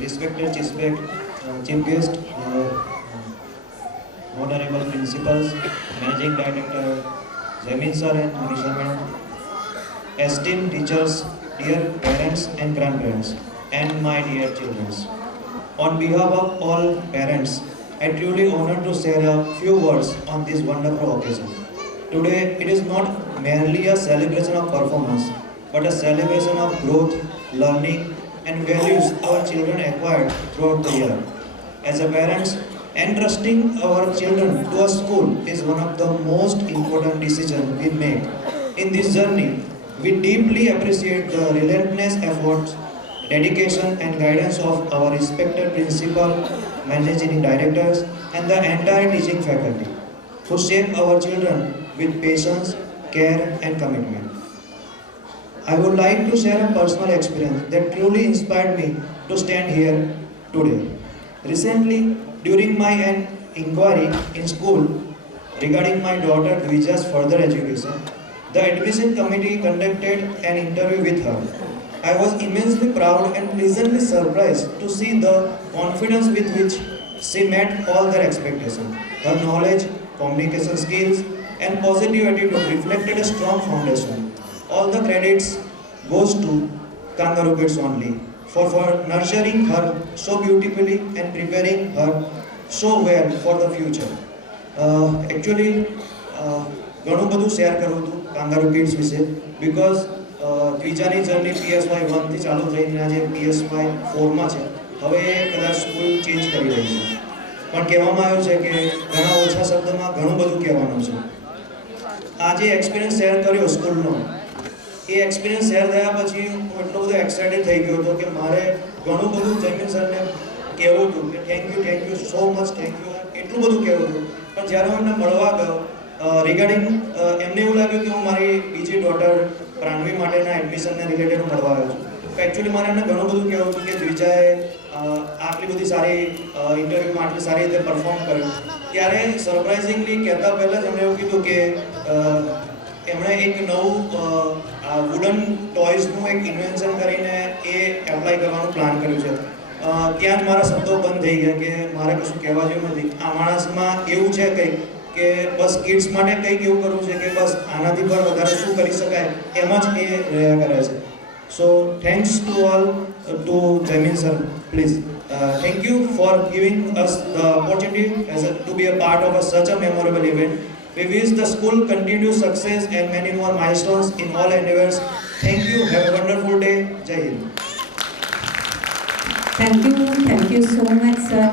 respected chief guest, honorable principals, managing director Jamin sir and Manisha madam, esteemed teachers, dear parents and grandparents, and my dear children. On behalf of all parents, I truly honored to share a few words on this wonderful occasion. Today, it is not merely a celebration of performance, but a celebration of growth, learning, and values our children acquired throughout the year. As a parents, entrusting our children to a school is one of the most important decisions we make. In this journey, we deeply appreciate the relentless efforts, dedication, and guidance of our respected principal, managing directors, and the entire teaching faculty, who shape our children with patience, care, and commitment. I would like to share a personal experience that truly inspired me to stand here today. Recently, during my inquiry in school regarding my daughter Dvija's further education, the admission committee conducted an interview with her. I was immensely proud and pleasantly surprised to see the confidence with which she met all their expectations. Her knowledge, communication skills, and positive attitude reflected a strong foundation. All the credits goes to Kangaroo Kids only for nurturing her so beautifully and preparing her so well for the future. Actually, ઘણું બધું શેર કરવું હતું kangaroo kids વિશે બિકોઝ ત્રીજાની journey PSY 1થી ચાલુ થઈને આજે PSY 4માં છે. હવે એ કદાચ સ્કૂલ ચેન્જ કરી રહી છે, પણ કહેવામાં આવ્યું છે કે ઘણા ઓછા શબ્દમાં ઘણું બધું કહેવાનું છે. આજે એક્સપિરિયન્સ શેર કર્યો સ્કૂલનો, એ એક્સપિરિયન્સ શેર થયા પછી હું એટલો બધો એક્સાઇટેડ થઈ ગયો હતો કે મારે ઘણું બધું જમીન સરને કહેવું હતું કે thank you so much, thank you, એટલું બધું કહેવું હતું. પણ જ્યારે હું એમને મળવા ગયો રિગાર્ડિંગ એમને એવું લાગ્યું કે હું મારી બીજી ડોટર પ્રાણવી માટેના એડમિશનને રિલેટેડ હું મળવા આવ્યો છું. તો એકચ્યુઅલી મારે એમને ઘણું બધું કહેવું હતું કે દ્વિજાએ આટલી બધી સારી ઇન્ટરવ્યૂમાં આટલી સારી રીતે પરફોર્મ કર્યું. ત્યારે સરપ્રાઇઝિંગલી કહેતા પહેલાં જ એમણે એવું કીધું કે એમણે એક નવું વુડન ટોયઝનું એક ઇન્વેન્શન કરીને એ એપ્લાય કરવાનું પ્લાન કર્યું છે. ત્યાં જ મારા શબ્દો બંધ થઈ ગયા કે મારે કશું કહેવા જેવું નથી. આ માણસમાં એવું છે કંઈક કે બસ કિડ્સ માટે કંઈક એવું કરવું છે કે બસ આનાથી પર વધારે શું કરી શકાય એમ જ એ રહ્યા કરે છે. So thanks to all to જમીન sir, please. Thank you for giving us the opportunity to be a part of such a memorable event. We wish the school continued success and many more milestones in all endeavors. Thank you. Have a wonderful day. Jai Hind. Thank you so much, sir.